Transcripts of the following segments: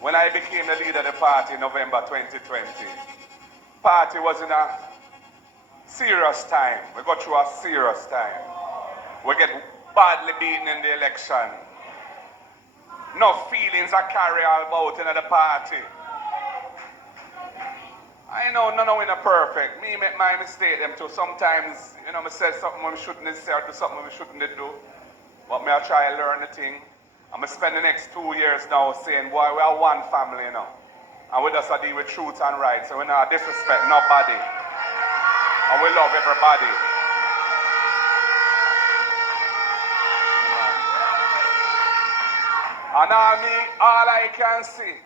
when I became the leader of the party in November 2020, party was in a serious time. We got through a serious time. We get badly beaten in the election. No feelings are carried about in the party. I know none of we are perfect. Me make my mistake them too. Sometimes, I say something we shouldn't say or do something we shouldn't do. But I try to learn the thing. I'm going to spend the next 2 years now saying, boy, we are one family, And we just deal with truth and right. So we don't disrespect nobody. And we love everybody. And all I can see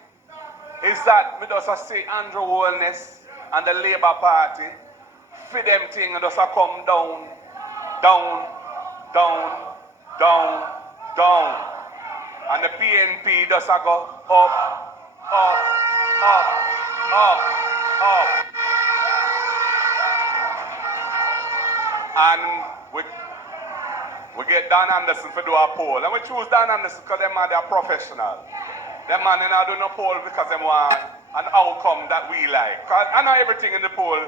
is that we just see Andrew Holness and the Labour Party for them thing and just come down, down, down, down, down. And the PNP just go up, up, up, up, up. And we get Dan Anderson to do a poll. And we choose Dan Anderson because them man, they are professional. Them man, they not do no poll because they want an outcome that we like. Because I know everything in the poll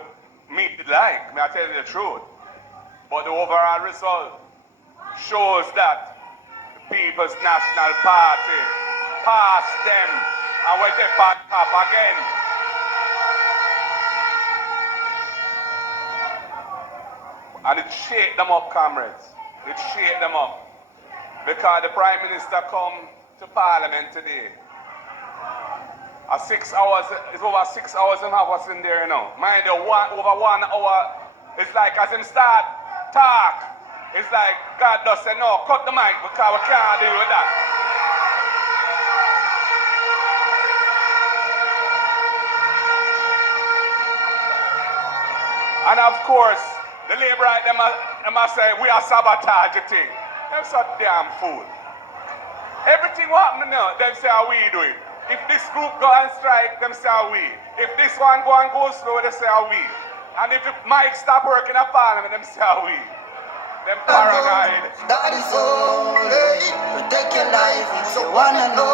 me like, I tell you the truth. But the overall result shows that the People's National Party passed them and went back up again. And it shake them up, comrades. It shake them up. Because the Prime Minister come to Parliament today. It's over 6 hours and a half us in there, Mind you, over 1 hour, it's like as him start talk, it's like God does say, no, cut the mic because we can't deal with that. And of course, the Labour right, them say, we are sabotage the thing. They're so damn fool. Everything what happen now, them say how we do it. If this group go and strike, them say how we. If this one go and go slow, they say how we. And if the mic stop working at Parliament, them say how we. Them paranoid. That is all. Protect your life if you wanna know.